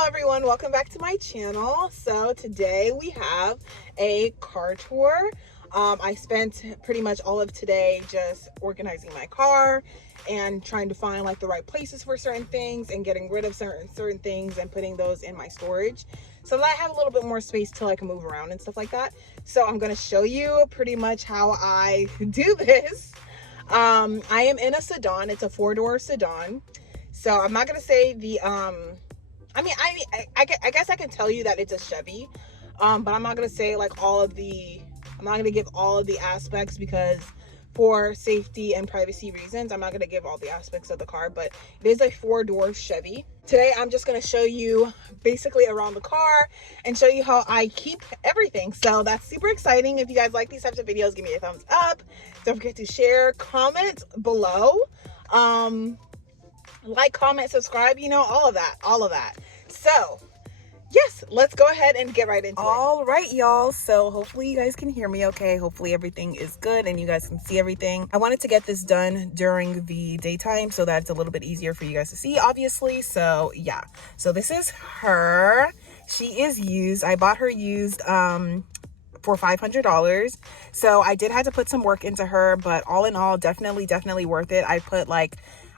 Hello everyone, welcome back to my channel. So today we have a car tour. I spent pretty much all of today just organizing my car and trying to find like the right places for certain things and getting rid of certain things and putting those in my storage so that I have a little bit more space to like move around and stuff like that. So I'm going to show you pretty much how I do this. I am in a sedan. It's a 4-door sedan. So I'm not going to say the I guess I can tell you that it's a Chevy, but I'm not gonna say like I'm not gonna give all of the aspects because for safety and privacy reasons, I'm not gonna give all the aspects of the car, but it is a 4-door Chevy. Today, I'm just gonna show you basically around the car and show you how I keep everything. So that's super exciting. If you guys like these types of videos, give me a thumbs up. Don't forget to share, comment below. Like, comment, subscribe, you know, all of that. So yes, let's go ahead and get right into it. All right, y'all. So hopefully you guys can hear me okay. Hopefully everything is good and you guys can see everything. I wanted to get this done during the daytime so that it's a little bit easier for you guys to see, obviously. So yeah, so this is her. She is used. I bought her used for $500. So I did have to put some work into her, but all in all, definitely worth it.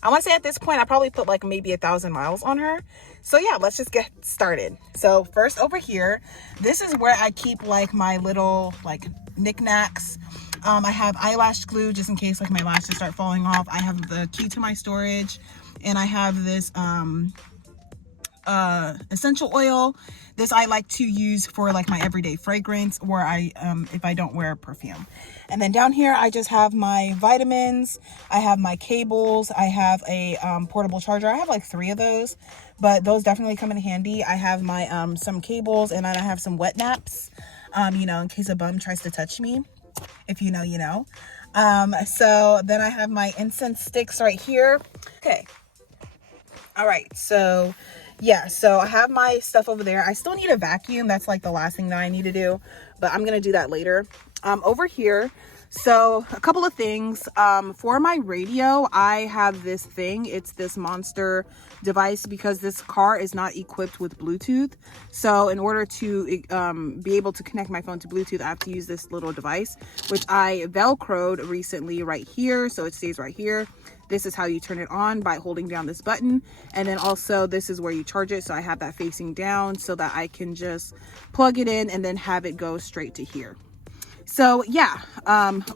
I want to say at this point, I probably put like maybe 1,000 miles on her. So yeah, let's just get started. So first over here, this is where I keep like my little like knickknacks. I have eyelash glue just in case like my lashes start falling off. I have the key to my storage, and I have this essential oil. This I like to use for like my everyday fragrance, or if I don't wear perfume. And then down here I just have my vitamins, I have my cables, I have a portable charger. I have like 3 of those, but those definitely come in handy. I have my some cables, and then I have some wet naps, you know, in case a bum tries to touch me. If you know, you know. So then I have my incense sticks right here. Okay. All right, so yeah, so I have my stuff over there. I still need a vacuum. That's like the last thing that I need to do, but I'm gonna do that later. Over here, so a couple of things. For my radio, I have this thing. It's this monster device because this car is not equipped with Bluetooth. So in order to be able to connect my phone to Bluetooth, I have to use this little device, which I Velcroed recently right here, so it stays right here. This is how you turn it on, by holding down this button. And then also this is where you charge it. So I have that facing down so that I can just plug it in and then have it go straight to here. So yeah,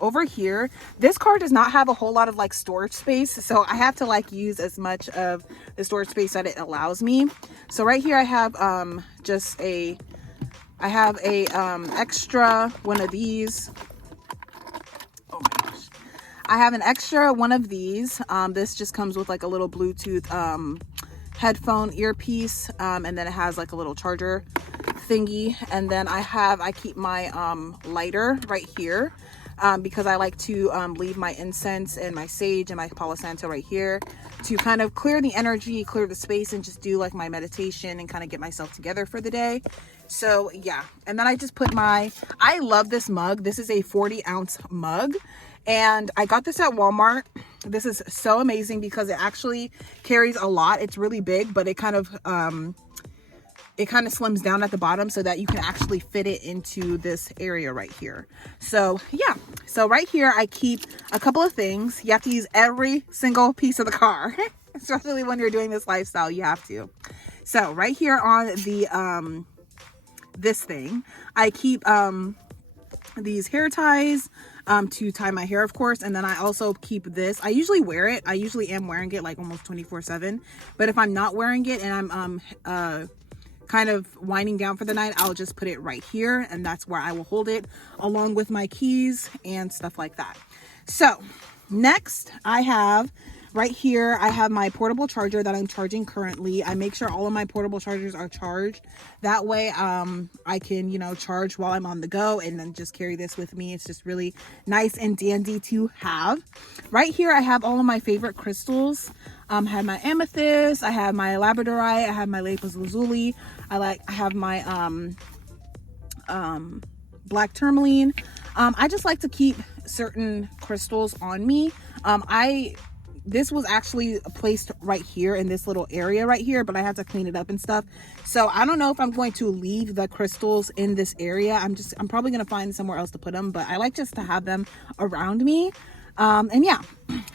over here, this car does not have a whole lot of like storage space. So I have to like use as much of the storage space that it allows me. So right here I have extra one of these. Oh my gosh. I have an extra one of these. This just comes with like a little Bluetooth headphone earpiece, and then it has like a little charger thingy. And then I keep my lighter right here because I like to leave my incense and my sage and my Palo Santo right here to kind of clear the energy, clear the space, and just do like my meditation and kind of get myself together for the day. So yeah, and then I just put I love this mug. This is a 40-ounce mug. And I got this at Walmart. This is so amazing because it actually carries a lot. It's really big, but it kind of slims down at the bottom so that you can actually fit it into this area right here. So yeah, so right here I keep a couple of things. You have to use every single piece of the car, especially when you're doing this lifestyle, you have to. So right here on the this thing, I keep these hair ties to tie my hair, of course. And then I also keep this. I usually wear it. I usually am wearing it like almost 24/7. But if I'm not wearing it and I'm kind of winding down for the night, I'll just put it right here, and that's where I will hold it along with my keys and stuff like that. So next I have right here, I have my portable charger that I'm charging currently. I make sure all of my portable chargers are charged. That way I can, you know, charge while I'm on the go and then just carry this with me. It's just really nice and dandy to have. Right here I have all of my favorite crystals. I have my amethyst, I have my labradorite, I have my lapis lazuli. I have my black tourmaline. I just like to keep certain crystals on me. I this was actually placed right here in this little area right here, but I had to clean it up and stuff. So I don't know if I'm going to leave the crystals in this area. I'm probably going to find somewhere else to put them, but I like just to have them around me. And yeah,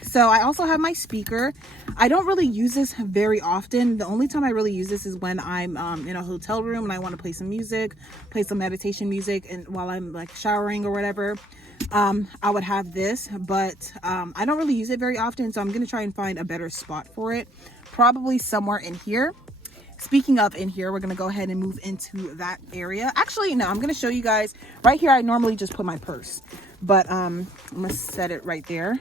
so I also have my speaker. I don't really use this very often. The only time I really use this is when I'm in a hotel room and I want to play some music, play some meditation music, and while I'm like showering or whatever, I would have this, but I don't really use it very often, so I'm going to try and find a better spot for it, probably somewhere in here. Speaking of in here, we're going to go ahead and move into that area. Actually, no, I'm going to show you guys right here. I normally just put my purse, but I'm going to set it right there.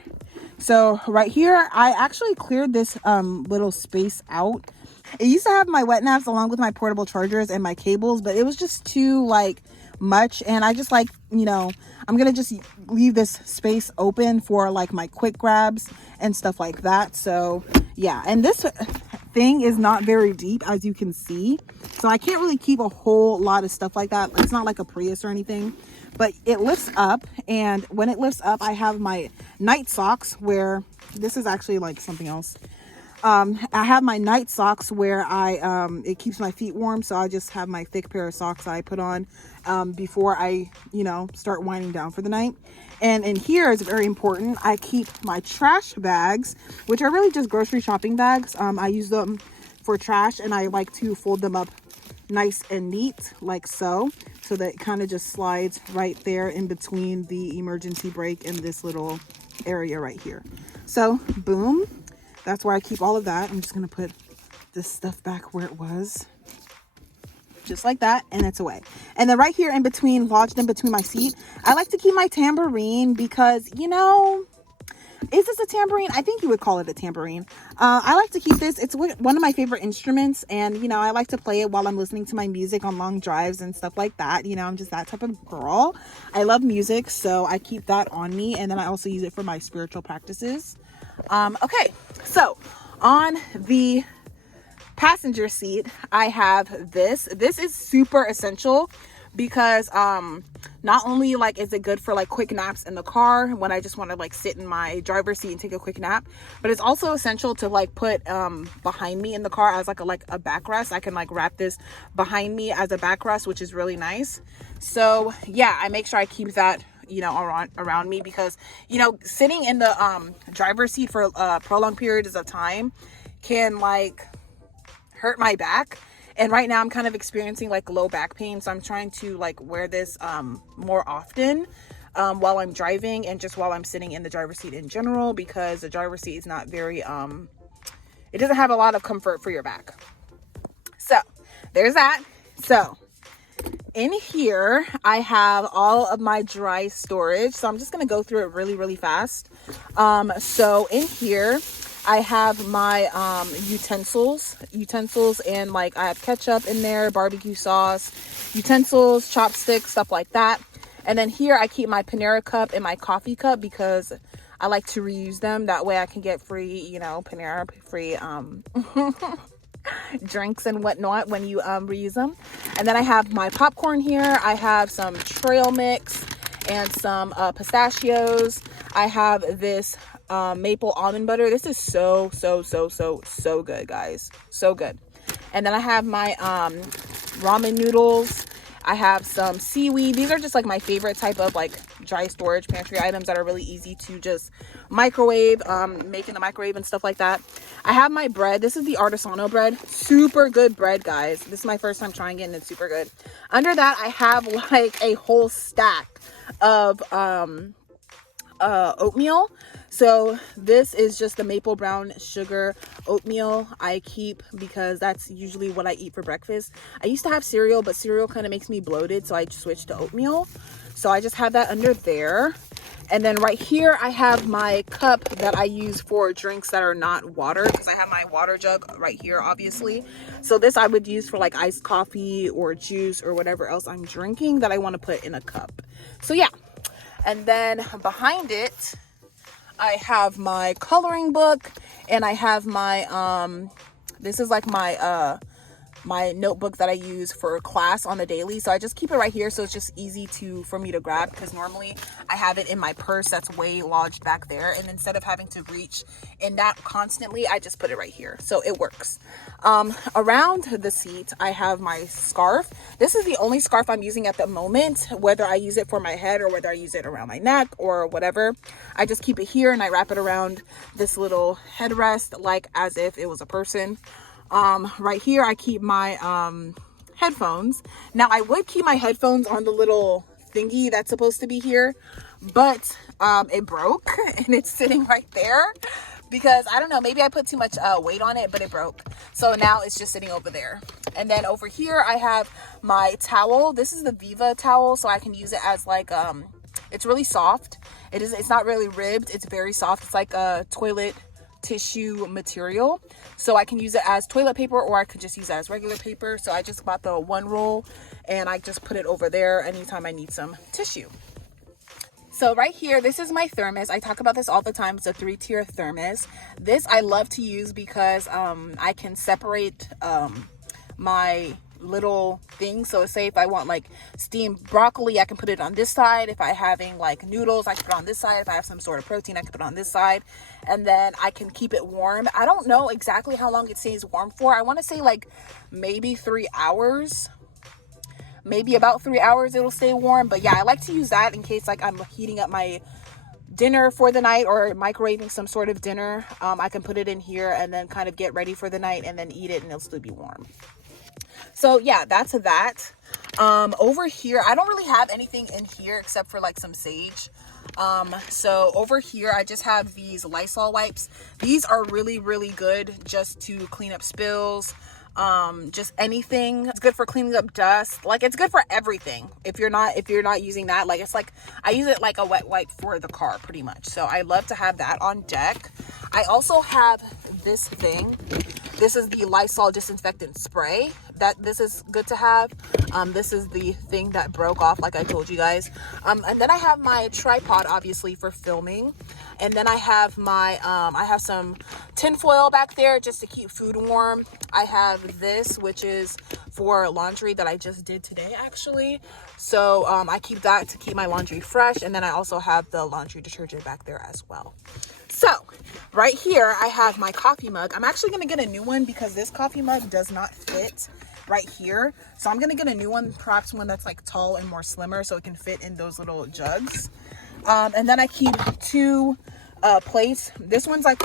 So right here, I actually cleared this little space out. It used to have my wet naps along with my portable chargers and my cables, but it was just too like much, and I just like, you know, I'm gonna just leave this space open for like my quick grabs and stuff like that. So yeah, and this thing is not very deep, as you can see, so I can't really keep a whole lot of stuff like that. It's not like a Prius or anything, but it lifts up, and when it lifts up, I have my night socks, where this is actually like something else. I have my night socks where it keeps my feet warm, so I just have my thick pair of socks I put on before I, you know, start winding down for the night. And in here is very important, I keep my trash bags, which are really just grocery shopping bags. I use them for trash, and I like to fold them up nice and neat like so that it kind of just slides right there in between the emergency brake and this little area right here. So boom. That's where I keep all of that. I'm just going to put this stuff back where it was. Just like that. And it's away. And then right here in between, lodged in between my seat, I like to keep my tambourine because, you know, is this a tambourine? I think you would call it a tambourine. I like to keep this. It's one of my favorite instruments. And, you know, I like to play it while I'm listening to my music on long drives and stuff like that. You know, I'm just that type of girl. I love music, so I keep that on me. And then I also use it for my spiritual practices. Okay, so on the passenger seat, I have this. This is super essential because not only like is it good for like quick naps in the car when I just want to like sit in my driver's seat and take a quick nap, but it's also essential to like put behind me in the car as like a backrest. I can like wrap this behind me as a backrest, which is really nice. So yeah, I make sure I keep that, you know, around me, because, you know, sitting in the driver's seat for prolonged periods of time can like hurt my back. And right now I'm kind of experiencing like low back pain, so I'm trying to like wear this more often while I'm driving and just while I'm sitting in the driver's seat in general, because the driver's seat is not very it doesn't have a lot of comfort for your back. So there's that. So in here, I have all of my dry storage. So I'm just going to go through it really, really fast. So in here, I have my utensils, and like I have ketchup in there, barbecue sauce, utensils, chopsticks, stuff like that. And then here I keep my Panera cup and my coffee cup because I like to reuse them. That way I can get free, you know, Panera free drinks and whatnot when you reuse them. And then I have my popcorn here. I have some trail mix and some pistachios. I have this maple almond butter. This is so good, guys. So good. And then I have my ramen noodles. I have some seaweed. These are just like my favorite type of like dry storage pantry items that are really easy to just microwave, make in the microwave and stuff like that. I have my bread. This is the artisanal bread. Super good bread, guys. This is my first time trying it and it's super good. Under that, I have like a whole stack of oatmeal. So this is just the maple brown sugar oatmeal I keep because that's usually what I eat for breakfast. I used to have cereal, but cereal kind of makes me bloated, so I switched to oatmeal. So I just have that under there. And then right here, I have my cup that I use for drinks that are not water, because I have my water jug right here, obviously. So this I would use for like iced coffee or juice or whatever else I'm drinking that I want to put in a cup. So yeah. And then behind it, I have my coloring book, and I have my, this is like my my notebook that I use for class on the daily. So I just keep it right here, so it's just easy for me to grab, because normally I have it in my purse that's way lodged back there, and instead of having to reach in that constantly, I just put it right here, so it works. Around the seat I have my scarf. This is the only scarf I'm using at the moment, whether I use it for my head or whether I use it around my neck or whatever. I just keep it here and I wrap it around this little headrest, like as if it was a person. Right here I keep my headphones. Now I would keep my headphones on the little thingy that's supposed to be here, but it broke and it's sitting right there because I don't know, maybe I put too much weight on it, but it broke. So now it's just sitting over there. And then over here I have my towel. This is the Viva towel, so I can use it as like it's really soft. It's not really ribbed, it's very soft. It's like a toilet tissue material, so I can use it as toilet paper, or I could just use it as regular paper. So I just bought the one roll and I just put it over there anytime I need some tissue. So right here, this is my thermos. I talk about this all the time. It's a 3-tier thermos. This I love to use because I can separate my little things. So say if I want like steamed broccoli, I can put it on this side. If I having like noodles, I can put it on this side. If I have some sort of protein, I can put it on this side, and then I can keep it warm. I don't know exactly how long it stays warm for. I want to say like maybe 3 hours, maybe about 3 hours it'll stay warm. But yeah, I like to use that in case like I'm heating up my dinner for the night or microwaving some sort of dinner. I can put it in here and then kind of get ready for the night and then eat it, and it'll still be warm. So yeah, that's that. Over here, I don't really have anything in here except for like some sage. So over here, I just have these Lysol wipes. These are really, really good just to clean up spills. Just anything. It's good for cleaning up dust. Like, it's good for everything. If you're not using that, like, it's like I use it like a wet wipe for the car pretty much. So I love to have that on deck. I also have this thing. This is the Lysol disinfectant spray. This is good to have. This is the thing that broke off, like I told you guys. And then I have my tripod, obviously, for filming. And then I have my I have some tin foil back there just to keep food warm. I have this, which is for laundry that I just did today, actually. So I keep that to keep my laundry fresh. And then I also have the laundry detergent back there as well. So right here, I have my coffee mug. I'm actually going to get a new one because this coffee mug does not fit right here. So I'm going to get a new one, perhaps one that's like tall and more slimmer so it can fit in those little jugs. And then I keep two plates. This one's like,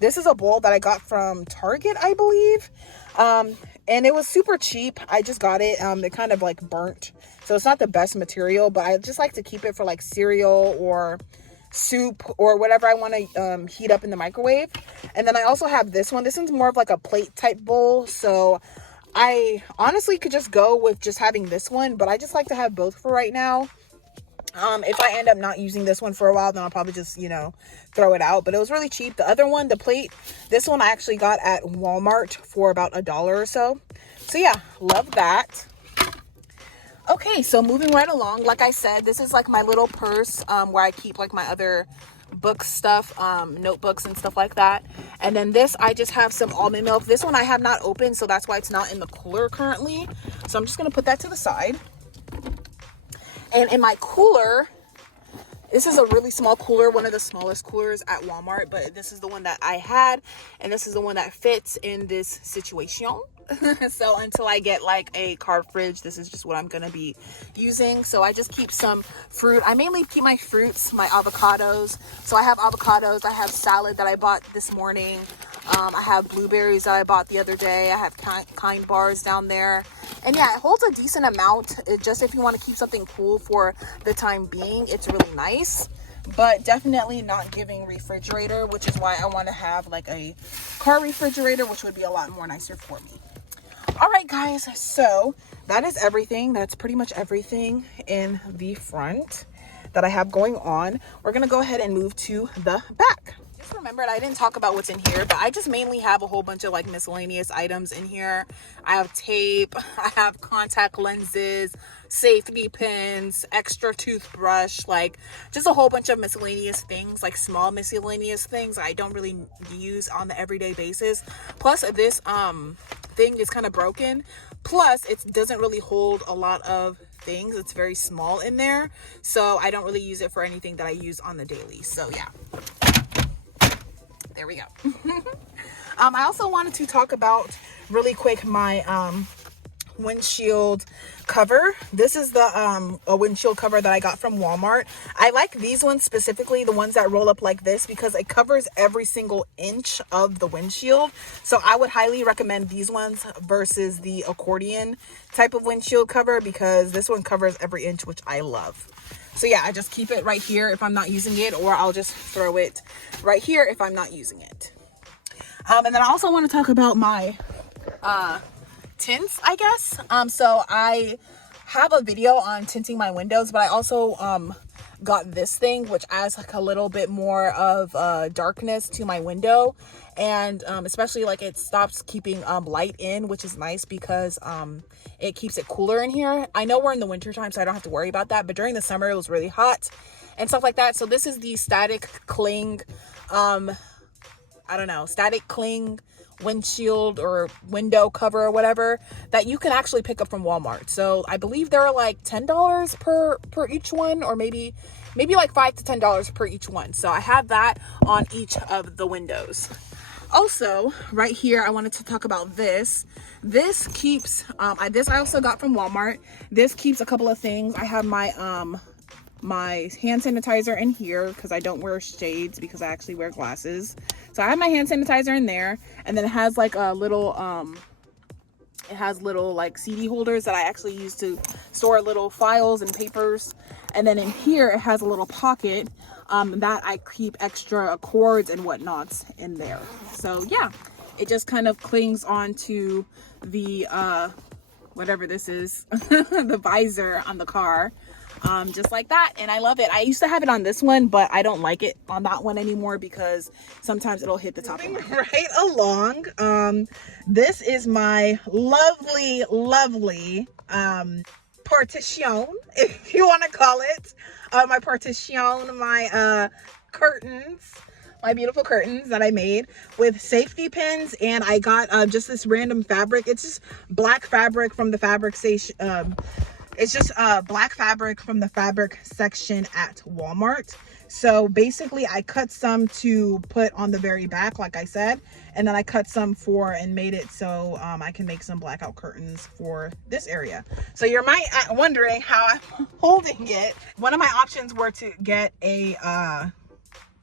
this is a bowl that I got from Target, I believe. And it was super cheap. I just got it. It kind of like burnt. So it's not the best material, but I just like to keep it for like cereal or soup or whatever I want to heat up in the microwave. And then I also have this one. This one's more of like a plate type bowl. So I honestly could just go with just having this one, but I just like to have both for right now. If I end up not using this one for a while, then I'll probably just, throw it out. But it was really cheap. The other one, the plate, this one I actually got at Walmart for about $1 or so. So yeah, love that. Okay, so moving right along, like I said, this is like my little purse where I keep like my other book stuff, notebooks and stuff like that. And then this, I just have some almond milk. This one I have not opened, so that's why it's not in the cooler currently. So I'm just going to put that to the side. And in my cooler, this is a really small cooler, one of the smallest coolers at Walmart, but this is the one that I had, and this is the one that fits in this situation. So until I get like a car fridge, this is just what I'm going to be using. So I just keep some fruit. I mainly keep my fruits, my avocados. So I have avocados. I have salad that I bought this morning. I have blueberries that I bought the other day. I have kind bars down there. And yeah, it holds a decent amount. Just if you want to keep something cool for the time being, it's really nice. But definitely not giving refrigerator, which is why I want to have like a car refrigerator, which would be a lot more nicer for me. All right, guys, so that is everything. That's pretty much everything in the front that I have going on. We're going to go ahead and move to the back. Just remembered I didn't talk about what's in here, but I just mainly have a whole bunch of like miscellaneous items in here. I have tape, I have contact lenses, safety pins, extra toothbrush, like just a whole bunch of miscellaneous things, like small miscellaneous things I don't really use on the everyday basis. Plus this thing is kind of broken. Plus, it doesn't really hold a lot of things. It's very small in there. So I don't really use it for anything that I use on the daily. So yeah, there we go. I also wanted to talk about really quick my windshield cover. This is the a windshield cover that I got from Walmart. I like these ones specifically, the ones that roll up like this, because it covers every single inch of the windshield. So I would highly recommend these ones versus the accordion type of windshield cover, because this one covers every inch, which I love. So yeah, I just keep it right here if I'm not using it, or I'll just throw it right here if I'm not using it. And then I also want to talk about my tints, I guess. So I have a video on tinting my windows, but I also got this thing which adds like a little bit more of darkness to my window, and especially like it stops keeping light in, which is nice because it keeps it cooler in here. I know we're in the winter time, so I don't have to worry about that, but during the summer it was really hot and stuff like that. So this is the static cling static cling windshield or window cover or whatever that you can actually pick up from Walmart. So I believe they're like $10 per each one, or maybe like $5 to $10 per each one. So I have that on each of the windows. Also, right here, I wanted to talk about this. This keeps this I also got from Walmart. This keeps a couple of things. I have my my hand sanitizer in here because I don't wear shades because I actually wear glasses. So I have my hand sanitizer in there, and then it has like a little it has little like CD holders that I actually use to store little files and papers. And then in here it has a little pocket that I keep extra cords and whatnots in there. So yeah, it just kind of clings onto the whatever this is, the visor on the car. Just like that, and I love it. I used to have it on this one, but I don't like it on that one anymore because sometimes it'll hit the top of my head. Right along, this is my lovely partition, if you want to call it, my partition, my curtains, my beautiful curtains that I made with safety pins. And I got just this random fabric. It's just black fabric from the fabric station. It's just black fabric from the fabric section at Walmart. So basically I cut some to put on the very back, like I said, and then I cut some and made it so I can make some blackout curtains for this area. So you're wondering how I'm holding it. One of my options were to get a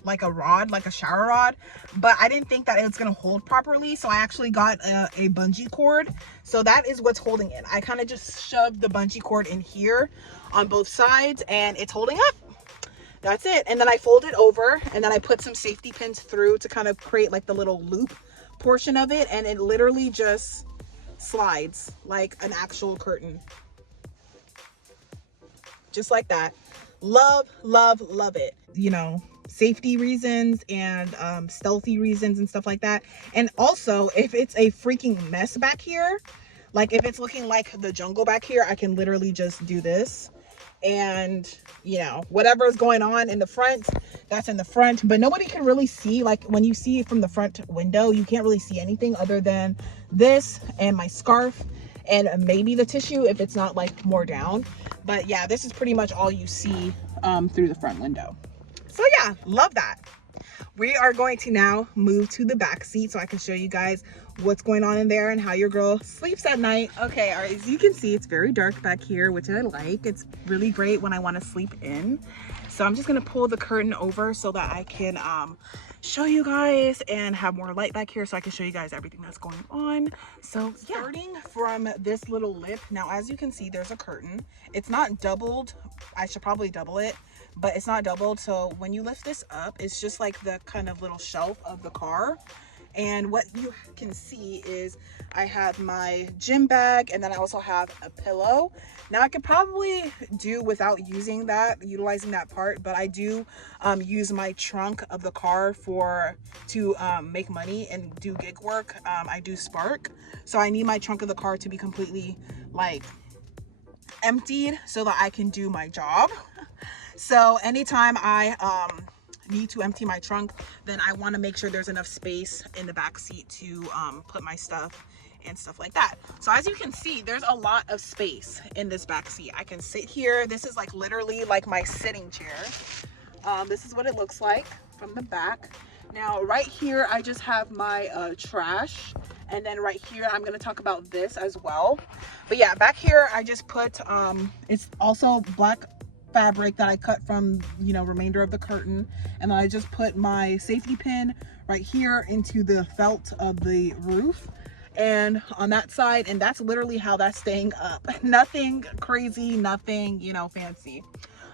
like a rod, like a shower rod, but I didn't think that it's gonna hold properly, so I actually got a bungee cord. So that is what's holding it. I kind of just shoved the bungee cord in here on both sides, and it's holding up. That's it. And then I fold it over, and then I put some safety pins through to kind of create like the little loop portion of it, and it literally just slides like an actual curtain, just like that. Love it, you know, safety reasons and stealthy reasons and stuff like that. And also, if it's a freaking mess back here, like if it's looking like the jungle back here, I can literally just do this, and you know, whatever is going on in the front, that's in the front. But nobody can really see, like when you see it from the front window, you can't really see anything other than this and my scarf and maybe the tissue if it's not like more down. But yeah, this is pretty much all you see through the front window. So yeah, love that. We are going to now move to the back seat so I can show you guys what's going on in there and how your girl sleeps at night. Okay, all right, as you can see, it's very dark back here, which I like. It's really great when I want to sleep in. So I'm just gonna pull the curtain over so that I can show you guys and have more light back here so I can show you guys everything that's going on. So yeah. Starting from this little lip, now as you can see, there's a curtain. It's not doubled. I should probably double it, but it's not doubled. So when you lift this up, it's just like the kind of little shelf of the car. And what you can see is I have my gym bag, and then I also have a pillow. Now I could probably do without utilizing that part, but I do use my trunk of the car to make money and do gig work. I do Spark, so I need my trunk of the car to be completely like emptied so that I can do my job. So anytime I need to empty my trunk, then I want to make sure there's enough space in the back seat to put my stuff and stuff like that. So as you can see, there's a lot of space in this back seat. I can sit here. This is like literally like my sitting chair. This is what it looks like from the back. Now right here I just have my trash, and then right here I'm going to talk about this as well. But yeah, back here I just put it's also black fabric that I cut from, you know, remainder of the curtain, and then I just put my safety pin right here into the felt of the roof and on that side, and that's literally how that's staying up. Nothing crazy, nothing, you know, fancy.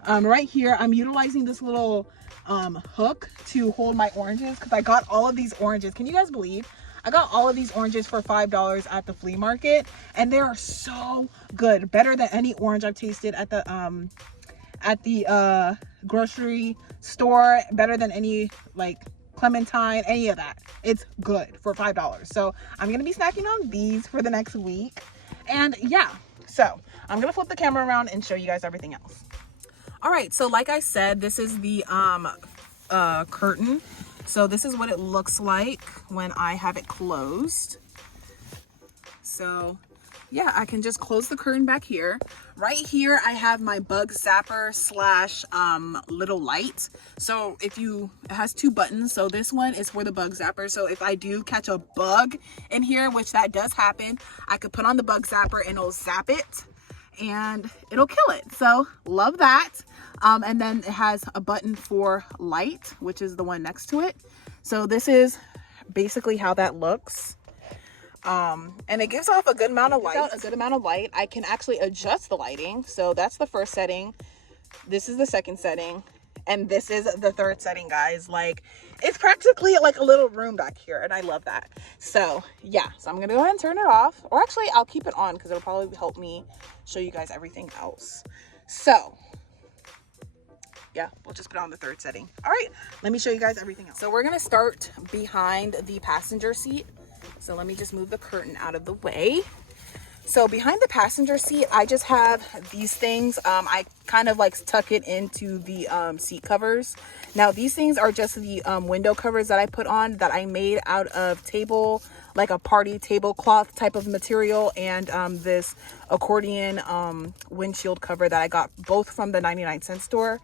Right here I'm utilizing this little hook to hold my oranges, because I got all of these oranges. Can you guys believe I got all of these oranges for $5 at the flea market, and they are so good, better than any orange I've tasted at the grocery store, better than any like clementine, any of that. It's good for $5. So I'm gonna be snacking on these for the next week. And yeah, so I'm gonna flip the camera around and show you guys everything else. All right, so like I said, this is the curtain. So this is what it looks like when I have it closed. So yeah, I can just close the curtain back here. Right here, I have my bug zapper slash little light. So it has 2 buttons. So this one is for the bug zapper. So if I do catch a bug in here, which that does happen, I could put on the bug zapper and it'll zap it and it'll kill it. So love that. And then it has a button for light, which is the one next to it. So this is basically how that looks. And it gives off a good amount of light. I can actually adjust the lighting. So that's the first setting. This is the second setting. And this is the third setting, guys. Like, it's practically like a little room back here, and I love that. So yeah, so I'm gonna go ahead and turn it off. Or actually, I'll keep it on because it'll probably help me show you guys everything else. So yeah, we'll just put it on the third setting. All right, let me show you guys everything else. So we're gonna start behind the passenger seat. So let me just move the curtain out of the way. So behind the passenger seat, I just have these things. I kind of like tuck it into the seat covers. Now these things are just the window covers that I put on, that I made out of like a party tablecloth type of material, and this accordion windshield cover that I got both from the 99-cent store.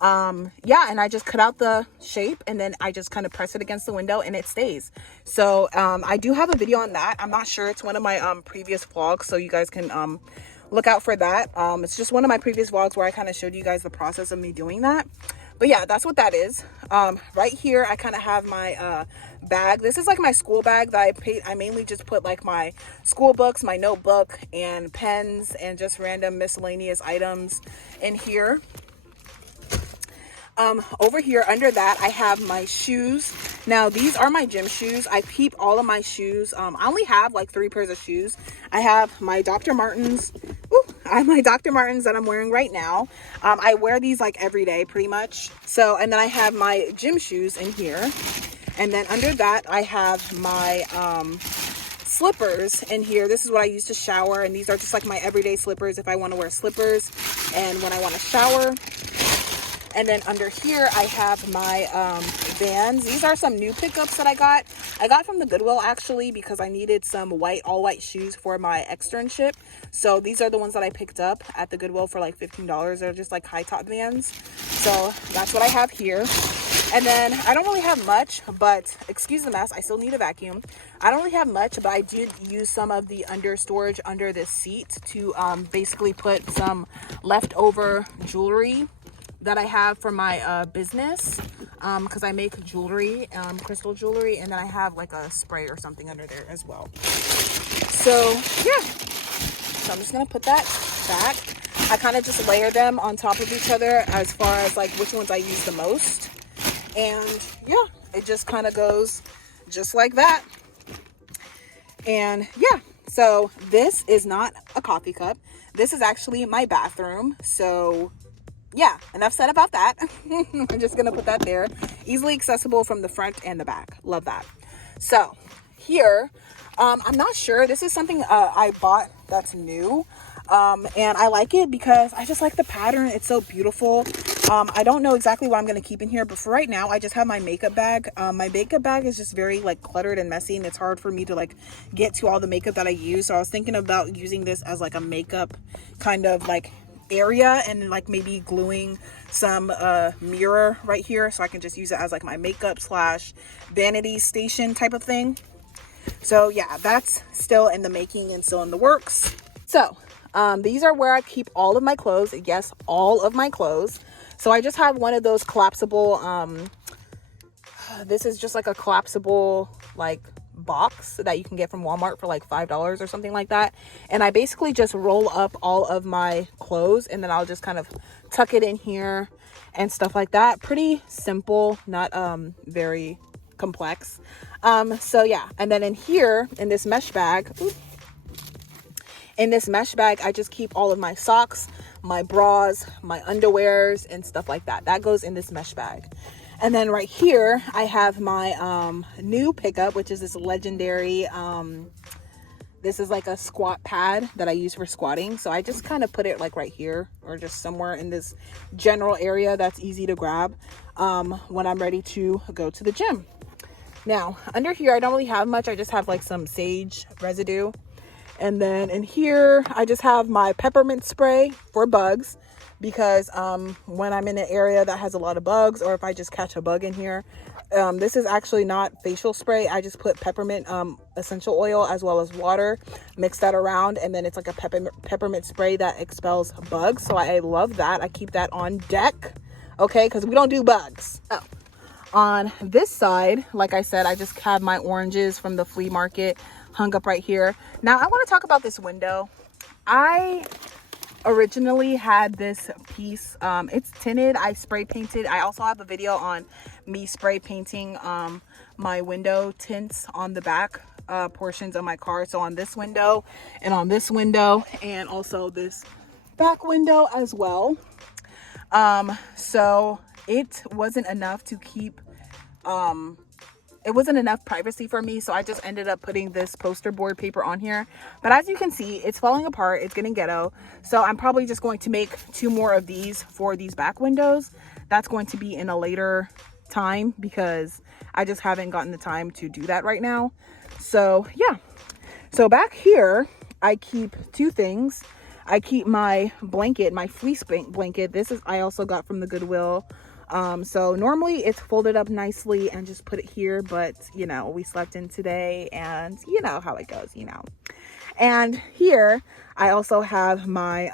Yeah, and I just cut out the shape, and then I just kind of press it against the window and it stays. So I do have a video on that. I'm not sure, it's one of my previous vlogs, so you guys can look out for that. It's just one of my previous vlogs where I kind of showed you guys the process of me doing that. But yeah, that's what that is. Right here I kind of have my bag. This is like my school bag that I mainly just put like my school books, my notebook, and pens, and just random miscellaneous items in here. Over here under that, I have my shoes. Now these are my gym shoes. I keep all of my shoes. I only have like 3 pairs of shoes. I have my Dr. Martens. I have my Dr. Martens that I'm wearing right now. I wear these like every day pretty much. So, and then I have my gym shoes in here. And then under that, I have my slippers in here. This is what I use to shower, and these are just like my everyday slippers if I want to wear slippers and when I want to shower. And then under here, I have my Vans. These are some new pickups that I got. I got from the Goodwill, actually, because I needed some all white shoes for my externship. So these are the ones that I picked up at the Goodwill for like $15. They're just like high top Vans. So that's what I have here. And then I don't really have much, but excuse the mess, I still need a vacuum. I don't really have much, but I did use some of the under storage under this seat to basically put some leftover jewelry that I have for my business, because I make jewelry, crystal jewelry, and then I have like a spray or something under there as well. So yeah, so I'm just gonna put that back. I kind of just layer them on top of each other as far as like which ones I use the most. And yeah, it just kind of goes just like that. And yeah, so this is not a coffee cup. This is actually my bathroom. So yeah, enough said about that. I'm just gonna put that there. Easily accessible from the front and the back. Love that. So here, I'm not sure. This is something I bought that's new. And I like it because I just like the pattern. It's so beautiful. I don't know exactly what I'm going to keep in here, but for right now, I just have my makeup bag. My makeup bag is just very like cluttered and messy, and it's hard for me to like get to all the makeup that I use. So I was thinking about using this as like a makeup kind of like area, and like maybe gluing some mirror right here so I can just use it as like my makeup slash vanity station type of thing. So yeah, that's still in the making and still in the works. So these are where I keep all of my clothes. Yes, all of my clothes. So I just have one of those collapsible, this is just like a collapsible like box that you can get from Walmart for like $5 or something like that. And I basically just roll up all of my clothes, and then I'll just kind of tuck it in here and stuff like that. Pretty simple, not very complex. So yeah, and then in here, in this mesh bag, I just keep all of my socks, my bras, my underwears, and stuff like that. That goes in this mesh bag. And then right here, I have my new pickup, which is this legendary, this is like a squat pad that I use for squatting. So I just kind of put it like right here, or just somewhere in this general area that's easy to grab when I'm ready to go to the gym. Now, under here, I don't really have much. I just have like some sage residue. And then in here, I just have my peppermint spray for bugs, because when I'm in an area that has a lot of bugs, or if I just catch a bug in here, this is actually not facial spray. I just put peppermint essential oil as well as water, mix that around, and then it's like a peppermint spray that expels bugs. So I love that. I keep that on deck, okay, because we don't do bugs. Oh. On this side, like I said, I just have my oranges from the flea market hung up right here. Now I want to talk about this window. I originally had this piece, it's tinted. I spray painted. I also have a video on me spray painting my window tints on the back portions of my car. So on this window and on this window, and also this back window as well. So it wasn't enough to keep it wasn't enough privacy for me, so I just ended up putting this poster board paper on here. But as you can see, it's falling apart. It's getting ghetto. So I'm probably just going to make 2 more of these for these back windows. That's going to be in a later time, because I just haven't gotten the time to do that right now. So yeah. So back here, I keep 2 things. I keep my blanket, my fleece blanket. This is, I also got from the Goodwill. So normally it's folded up nicely and just put it here, but you know, we slept in today and you know how it goes, you know. And here I also have my,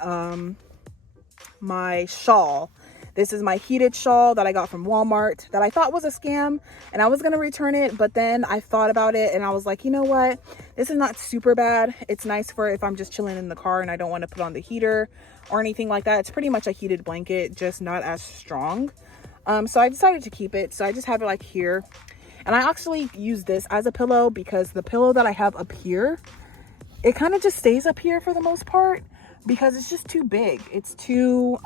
my shawl. This is my heated shawl that I got from Walmart that I thought was a scam, and I was going to return it, but then I thought about it and I was like, you know what? This is not super bad. It's nice for if I'm just chilling in the car and I don't want to put on the heater or anything like that. It's pretty much a heated blanket, just not as strong. So I decided to keep it. So I just have it like here, and I actually use this as a pillow, because the pillow that I have up here, it kind of just stays up here for the most part, because it's just too big. It's too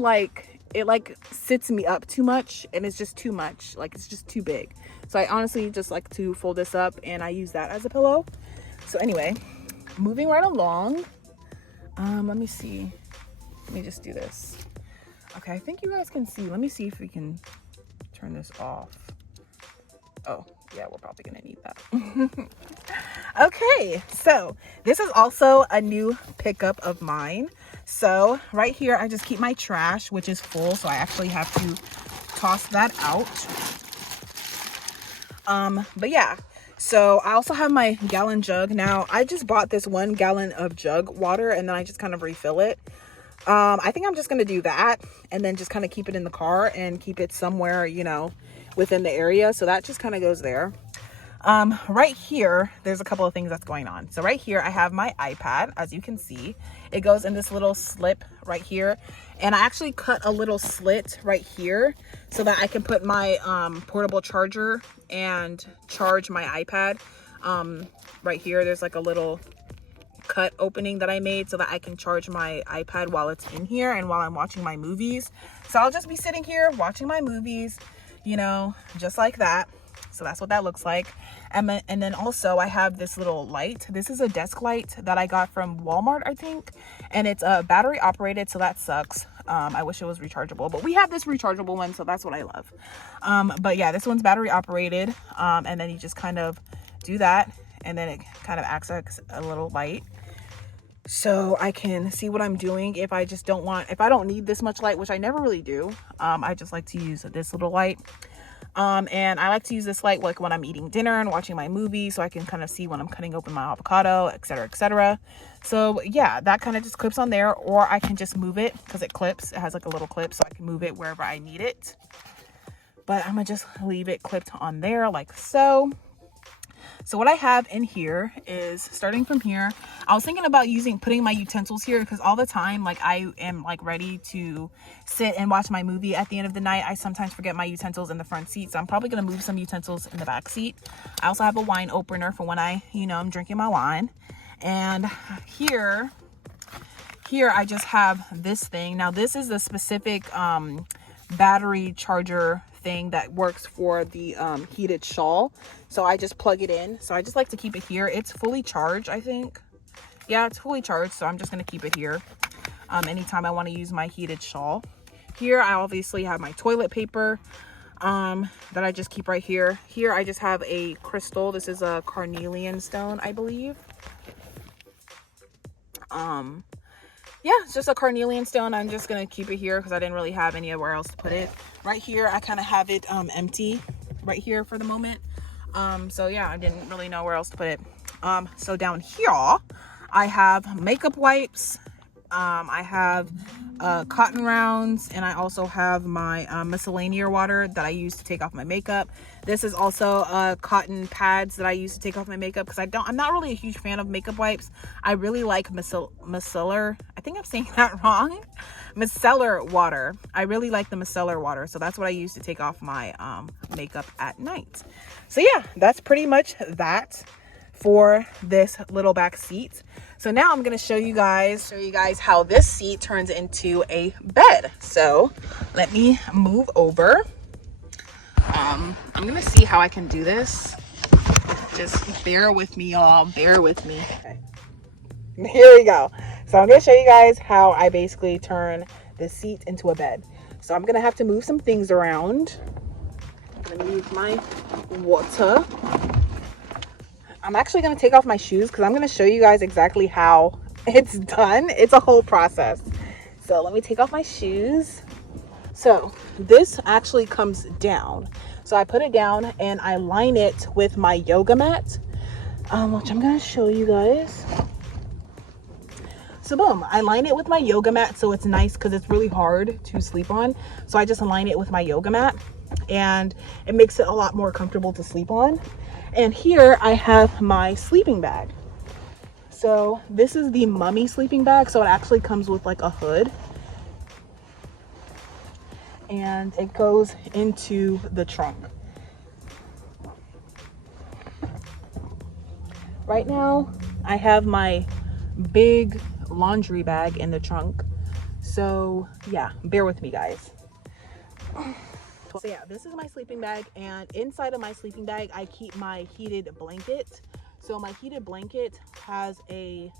like, it like sits me up too much, and it's just too much. Like, it's just too big. So I honestly just like to fold this up, and I use that as a pillow. So anyway, moving right along. Let me see. Let me just do this. Okay, I think you guys can see. Let me see if we can turn this off. Oh, yeah, we're probably gonna need that. Okay, so this is also a new pickup of mine. So right here, I just keep my trash, which is full, so I actually have to toss that out. But yeah, so I also have my gallon jug. Now, I just bought this 1 gallon of jug water, and then I just kind of refill it. I think I'm just going to do that, and then just kind of keep it in the car and keep it somewhere, you know, within the area. So that just kind of goes there. Right here, there's a couple of things that's going on. So right here, I have my iPad. As you can see, it goes in this little slip right here. And I actually cut a little slit right here so that I can put my portable charger and charge my iPad. Right here, there's like a little cut opening that I made so that I can charge my iPad while it's in here and while I'm watching my movies. So I'll just be sitting here watching my movies, you know, just like that. So that's what that looks like. And then also I have this little light. This is a desk light that I got from Walmart, I think. And it's battery operated, so that sucks. I wish it was rechargeable, but we have this rechargeable one, so that's what I love. But yeah, this one's battery operated. And then you just kind of do that, and then it kind of acts like a little light. So I can see what I'm doing if I don't need this much light, which I never really do. I just like to use this little light. And I like to use this light like when I'm eating dinner and watching my movie, so I can kind of see when I'm cutting open my avocado, etc., etc. So yeah, that kind of just clips on there, or I can just move it because it clips. It has like a little clip, so I can move it wherever I need it. But I'm gonna just leave it clipped on there like so. So what I have in here is, starting from here, I was thinking about putting my utensils here, because all the time, like, I am like ready to sit and watch my movie at the end of the night. I sometimes forget my utensils in the front seat, so I'm probably going to move some utensils in the back seat. I also have a wine opener for when I'm drinking my wine. And here I just have this thing. Now this is the specific battery charger thing that works for the heated shawl, so I just plug it in. So I just like to keep it here. It's fully charged, I think. Yeah, it's fully charged, so I'm just going to keep it here anytime I want to use my heated shawl. Here I obviously have my toilet paper that I just keep right here. Here I just have a crystal. This is a carnelian stone, I believe. Yeah, it's just a carnelian stone. I'm just gonna keep it here because I didn't really have anywhere else to put it. Right here I kind of have it empty right here for the moment. So yeah, I didn't really know where else to put it. So down here I have makeup wipes, I have cotton rounds, and I also have my miscellaneous water that I use to take off my makeup. This is also cotton pads that I use to take off my makeup, because I'm not really a huge fan of makeup wipes. I really like micellar, I think I'm saying that wrong, micellar water. I really like the micellar water, so that's what I use to take off my makeup at night. So yeah, that's pretty much that for this little back seat. So now I'm going to show you guys how this seat turns into a bed. So let me move over. I'm going to see how I can do this. Just bear with me, y'all. Bear with me. Okay. Here we go. So I'm going to show you guys how I basically turn the seat into a bed. So I'm going to have to move some things around. Let me use my water. I'm actually going to take off my shoes because I'm going to show you guys exactly how it's done. It's a whole process. So let me take off my shoes. So this actually comes down. So I put it down and I line it with my yoga mat, which I'm going to show you guys. So boom, I line it with my yoga mat so it's nice, because it's really hard to sleep on. So I just align it with my yoga mat, and it makes it a lot more comfortable to sleep on. And here I have my sleeping bag. So this is the mummy sleeping bag. So it actually comes with like a hood, and it goes into the trunk. Right now I have my big laundry bag in the trunk. So yeah, bear with me, guys. So yeah, this is my sleeping bag, and inside of my sleeping bag I keep my heated blanket. So my heated blanket has a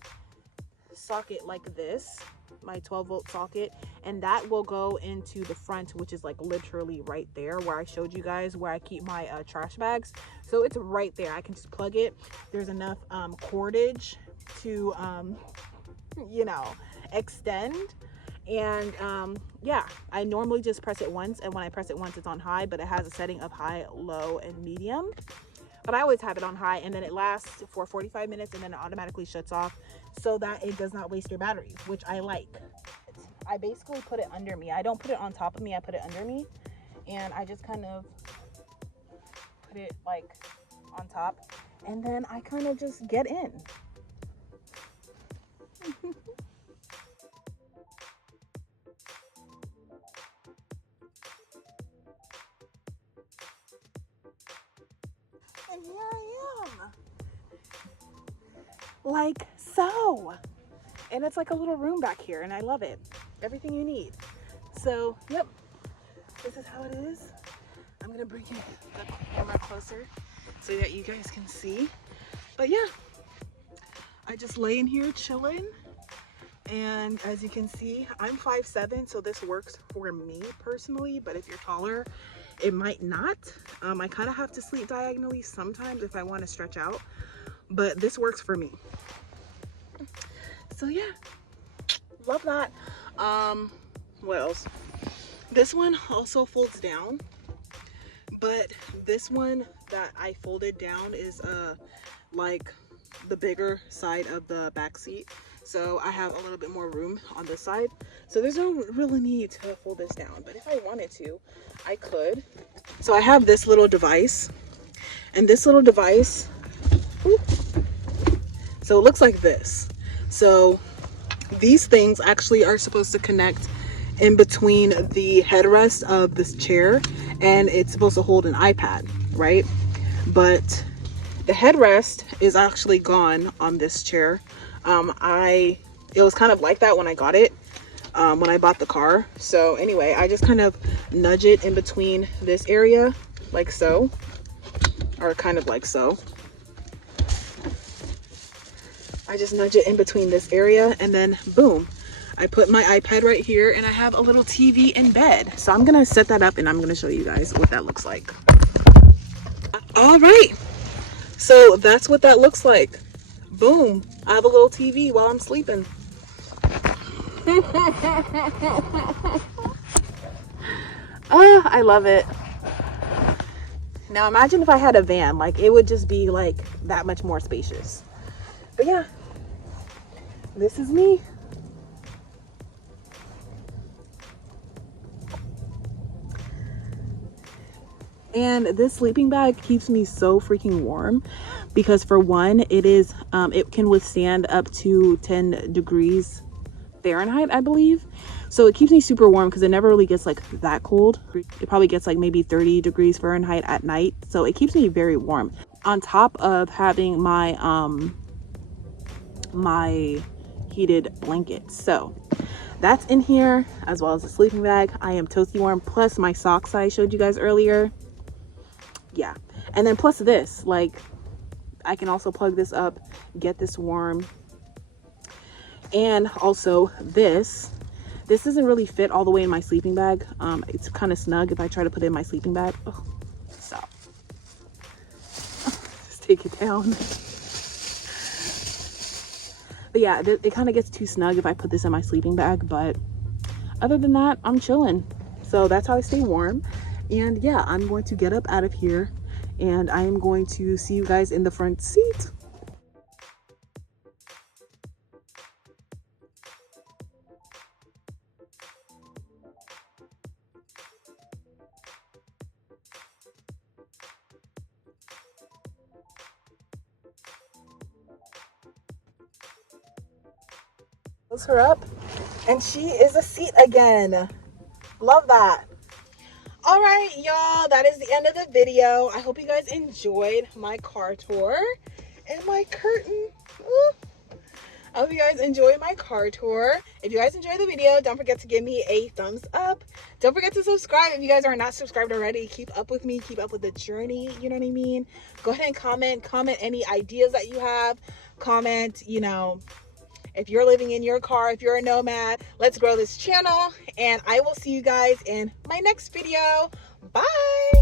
socket like this, my 12-volt socket, and that will go into the front, which is like literally right there where I showed you guys where I keep my trash bags. So it's right there. I can just plug it. There's enough cordage to extend. And yeah, I normally just press it once, and when I press it once it's on high, but it has a setting of high, low, and medium. But I always have it on high, and then it lasts for 45 minutes, and then it automatically shuts off so that it does not waste your batteries, which I like. I basically put it under me. I don't put it on top of me, I put it under me, and I just kind of put it like on top, and then I kind of just get in. And here I am, like so. And it's like a little room back here, and I love it. Everything you need. So yep, this is how it is. I'm gonna bring in the camera closer so that you guys can see. But yeah, I just lay in here chilling. And as you can see, I'm 5'7", so this works for me personally, but if you're taller, it might not. I kind of have to sleep diagonally sometimes if I want to stretch out, but this works for me. So yeah, love that. What else? This one also folds down, but this one that I folded down is like the bigger side of the back seat. So I have a little bit more room on this side. So there's no really need to fold this down, but if I wanted to, I could. So I have this little device, and this little device, so it looks like this. So these things actually are supposed to connect in between the headrest of this chair, and it's supposed to hold an iPad, right? But the headrest is actually gone on this chair. It was kind of like that when I got it, when I bought the car. So anyway, I just kind of nudge it in between this area, like so, or kind of like so. I just nudge it in between this area, and then boom, I put my iPad right here, and I have a little TV in bed. So I'm gonna set that up, and I'm gonna show you guys what that looks like. All right, so that's what that looks like. Boom, I have a little TV while I'm sleeping. Oh, I love it. Now imagine if I had a van, like it would just be like that much more spacious. But yeah, this is me. And this sleeping bag keeps me so freaking warm because for one, it can withstand up to 10 degrees Fahrenheit, I believe. So it keeps me super warm because it never really gets like that cold. It probably gets like maybe 30 degrees Fahrenheit at night. So it keeps me very warm. On top of having my my heated blanket. So that's in here, as well as the sleeping bag. I am toasty warm, plus my socks I showed you guys earlier. Yeah, and then plus this, like I can also plug this up, get this warm. And also this doesn't really fit all the way in my sleeping bag. It's kind of snug if I try to put it in my sleeping bag. Oh, stop. Just take it down. But yeah, it kind of gets too snug if I put this in my sleeping bag, but other than that, I'm chilling. So that's how I stay warm. And yeah, I'm going to get up out of here, and I am going to see you guys in the front seat. Close her up, and she is a seat again. Love that. All right, y'all, that is the end of the video. I hope you guys enjoyed my car tour and my curtain. Ooh. I hope you guys enjoyed my car tour. If you guys enjoyed the video, don't forget to give me a thumbs up. Don't forget to subscribe if you guys are not subscribed already. Keep up with me, keep up with the journey, you know what I mean? Go ahead and comment any ideas that you have. Comment, you know, if you're living in your car, if you're a nomad. Let's grow this channel, and I will see you guys in my next video. Bye.